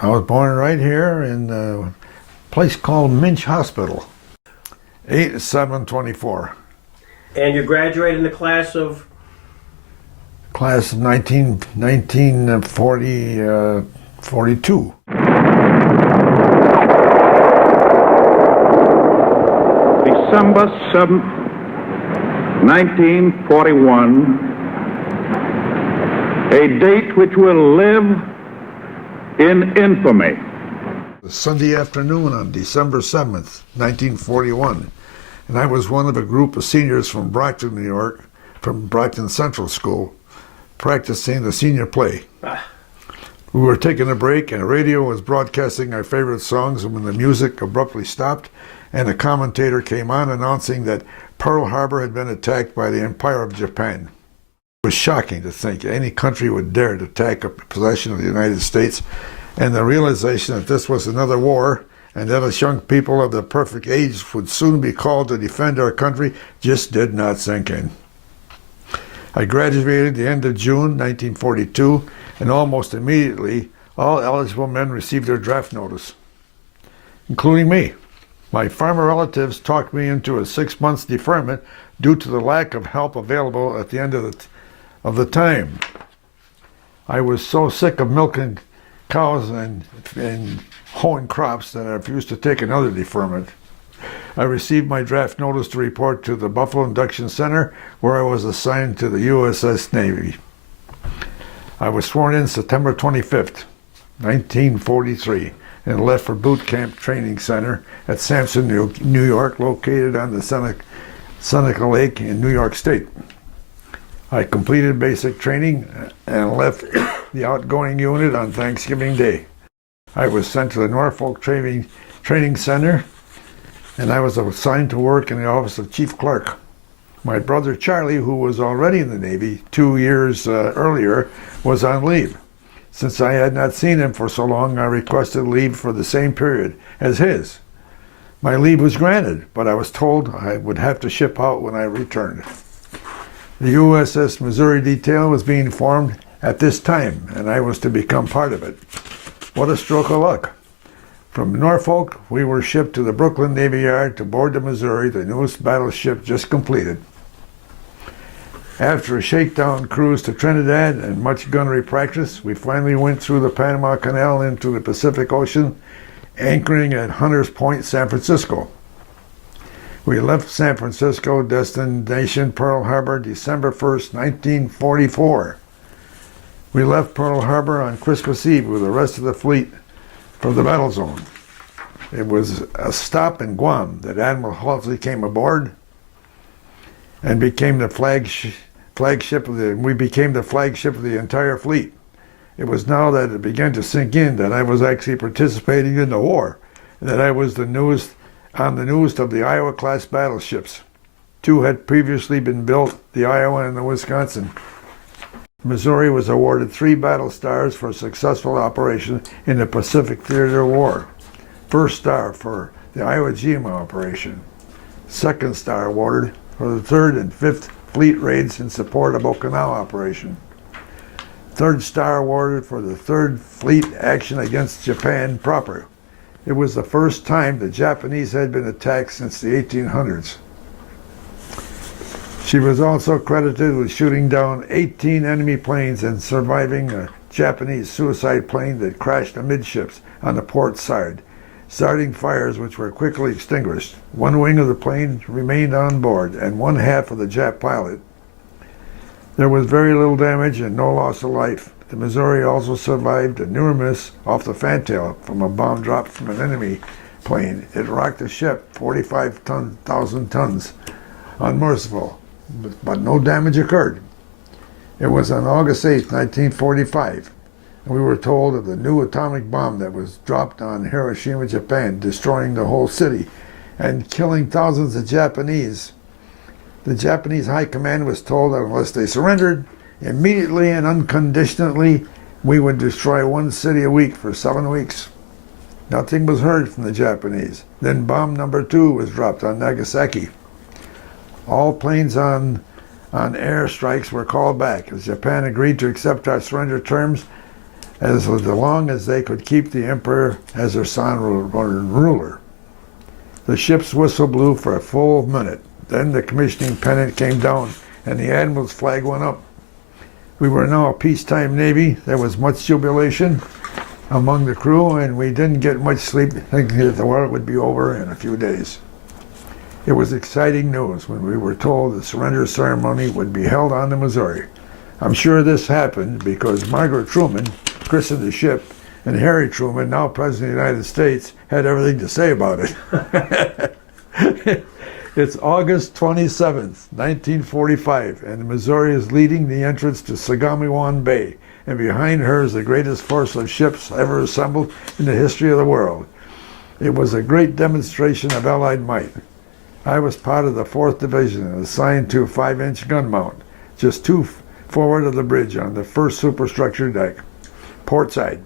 I was born right here in a place called Minch Hospital. 8/7/24. And you graduated in the class of? Class of 1942. December 7th, 1941, a date which will live in infamy. Sunday afternoon on December 7th, 1941, and I was one of a group of seniors from Brockton, New York, from Brockton Central School, practicing the senior play. We were taking a break and the radio was broadcasting our favorite songs when the music abruptly stopped and a commentator came on announcing that Pearl Harbor had been attacked by the Empire of Japan. It was shocking to think any country would dare to attack a possession of the United States, and the realization that this was another war and that us young people of the perfect age would soon be called to defend our country just did not sink in. I graduated the end of June 1942, and almost immediately all eligible men received their draft notice, including me. My farmer relatives talked me into a 6 months deferment due to the lack of help available at the end of the time. I was so sick of milking cows and hoeing crops that I refused to take another deferment. I received my draft notice to report to the Buffalo Induction Center, where I was assigned to the USS Navy. I was sworn in September 25th, 1943, and left for Boot Camp Training Center at Sampson, New York, located on the Seneca Lake in New York State. I completed basic training and left the outgoing unit on Thanksgiving Day. I was sent to the Norfolk Training Center, and I was assigned to work in the office of Chief Clerk. My brother Charlie, who was already in the Navy 2 years earlier, was on leave. Since I had not seen him for so long, I requested leave for the same period as his. My leave was granted, but I was told I would have to ship out when I returned. The USS Missouri detail was being formed at this time, and I was to become part of it. What a stroke of luck. From Norfolk, we were shipped to the Brooklyn Navy Yard to board the Missouri, the newest battleship just completed. After a shakedown cruise to Trinidad and much gunnery practice, we finally went through the Panama Canal into the Pacific Ocean, anchoring at Hunters Point, San Francisco. We left San Francisco, destination Pearl Harbor, December 1st, 1944. We left Pearl Harbor on Christmas Eve with the rest of the fleet for the battle zone. It was a stop in Guam that Admiral Halsey came aboard and became the we became the flagship of the entire fleet. It was now that it began to sink in that I was actually participating in the war, and that I was on the newest of the Iowa-class battleships. 2 had previously been built, the Iowa and the Wisconsin. Missouri was awarded 3 battle stars for successful operation in the Pacific Theater War. First star for the Iwo Jima operation. Second star awarded for the 3rd and 5th Fleet raids in support of Okinawa operation. Third star awarded for the 3rd Fleet action against Japan proper. It was the first time the Japanese had been attacked since the 1800s. She was also credited with shooting down 18 enemy planes and surviving a Japanese suicide plane that crashed amidships on the port side, starting fires which were quickly extinguished. One wing of the plane remained on board and one half of the Jap pilot. There was very little damage and no loss of life. The Missouri also survived a near miss off the fantail from a bomb dropped from an enemy plane. It rocked the ship 45,000 tons. Unmerciful, but no damage occurred. It was on August 8, 1945, and we were told of the new atomic bomb that was dropped on Hiroshima, Japan, destroying the whole city and killing thousands of Japanese. The Japanese High Command was told that unless they surrendered immediately and unconditionally, we would destroy 1 city a week for 7 weeks. Nothing was heard from the Japanese. Then bomb number 2 was dropped on Nagasaki. All planes on air strikes were called back. As Japan agreed to accept our surrender terms, as long as they could keep the emperor as their son ruler. The ship's whistle blew for a full minute. Then the commissioning pennant came down and the admiral's flag went up. We were now a peacetime Navy. There was much jubilation among the crew, and we didn't get much sleep thinking that the war would be over in a few days. It was exciting news when we were told the surrender ceremony would be held on the Missouri. I'm sure this happened because Margaret Truman christened the ship, and Harry Truman, now President of the United States, had everything to say about it. It's August 27th, 1945, and the Missouri is leading the entrance to Sagamiwan Bay, and behind her is the greatest force of ships ever assembled in the history of the world. It was a great demonstration of Allied might. I was part of the 4th Division and assigned to a 5-inch gun mount, just 2 forward of the bridge on the first superstructure deck, port side.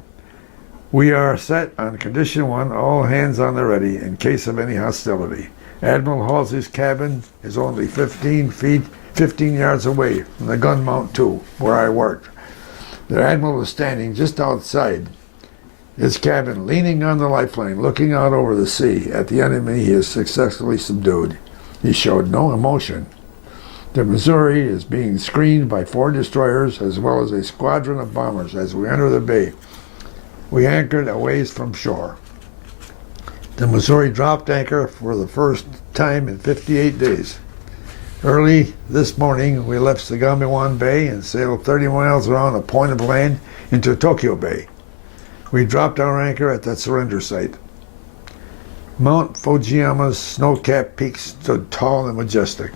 We are set on condition 1, all hands on the ready in case of any hostility. Admiral Halsey's cabin is only 15 yards away from the gun mount 2, where I worked. The admiral was standing just outside his cabin, leaning on the lifeline, looking out over the sea at the enemy he has successfully subdued. He showed no emotion. The Missouri is being screened by 4 destroyers as well as a squadron of bombers as we enter the bay. We anchored a ways from shore. The Missouri dropped anchor for the first time in 58 days. Early this morning, we left Sagamiwan Bay and sailed 30 miles around a point of land into Tokyo Bay. We dropped our anchor at the surrender site. Mount Fujiyama's snow-capped peaks stood tall and majestic.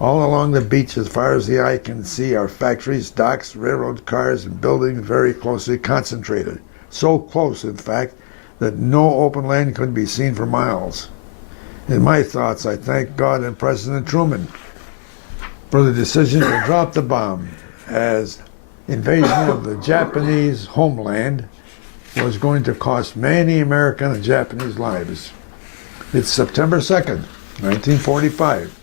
All along the beach, as far as the eye can see, are factories, docks, railroad cars, and buildings very closely concentrated. So close, in fact, that no open land could be seen for miles. In my thoughts, I thank God and President Truman for the decision to drop the bomb, as invasion of the Japanese homeland was going to cost many American and Japanese lives. It's September 2nd, 1945.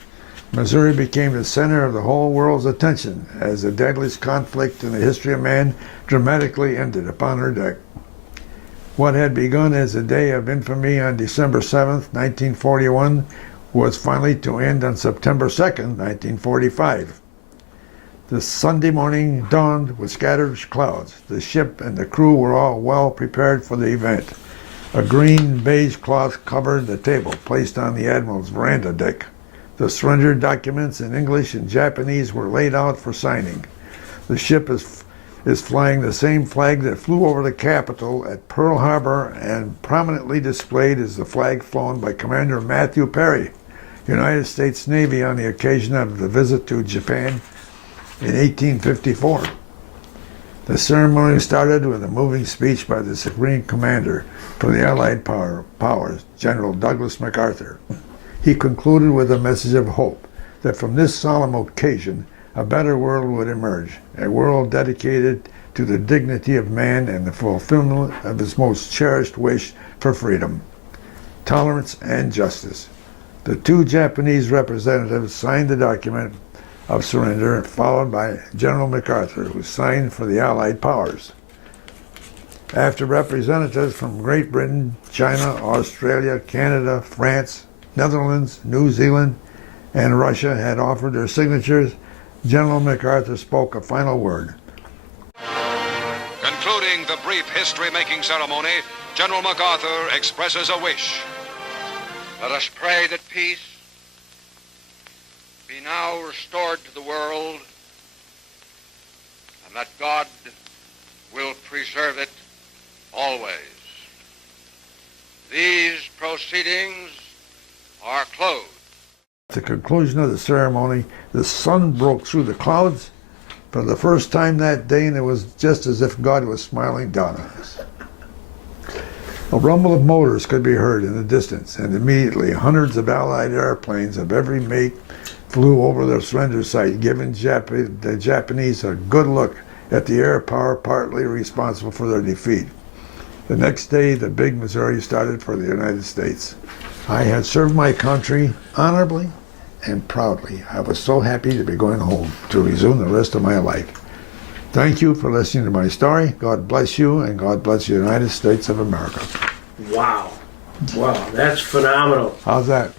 Missouri became the center of the whole world's attention as the deadliest conflict in the history of man dramatically ended upon her deck. What had begun as a day of infamy on December 7th, 1941, was finally to end on September 2nd, 1945. The Sunday morning dawned with scattered clouds. The ship and the crew were all well prepared for the event. A green beige cloth covered the table placed on the Admiral's veranda deck. The surrender documents in English and Japanese were laid out for signing. The ship is flying the same flag that flew over the Capitol at Pearl Harbor, and prominently displayed is the flag flown by Commander Matthew Perry, United States Navy, on the occasion of the visit to Japan in 1854. The ceremony started with a moving speech by the Supreme Commander for the Allied powers, General Douglas MacArthur. He concluded with a message of hope that from this solemn occasion a better world would emerge, a world dedicated to the dignity of man and the fulfillment of his most cherished wish for freedom, tolerance, and justice. The 2 Japanese representatives signed the document of surrender, followed by General MacArthur, who signed for the Allied powers. After representatives from Great Britain, China, Australia, Canada, France, Netherlands, New Zealand, and Russia had offered their signatures, General MacArthur spoke a final word. Concluding the brief history-making ceremony, General MacArthur expresses a wish. Let us pray that peace be now restored to the world, and that God will preserve it always. These proceedings are closed. At the conclusion of the ceremony, the sun broke through the clouds for the first time that day, and it was just as if God was smiling down on us. A rumble of motors could be heard in the distance, and immediately hundreds of Allied airplanes of every make flew over the surrender site, giving the Japanese a good look at the air power partly responsible for their defeat. The next day, the big Missouri started for the United States. I had served my country honorably and proudly. I was so happy to be going home to resume the rest of my life. Thank you for listening to my story. God bless you, and God bless the United States of America. Wow. Wow, that's phenomenal. How's that?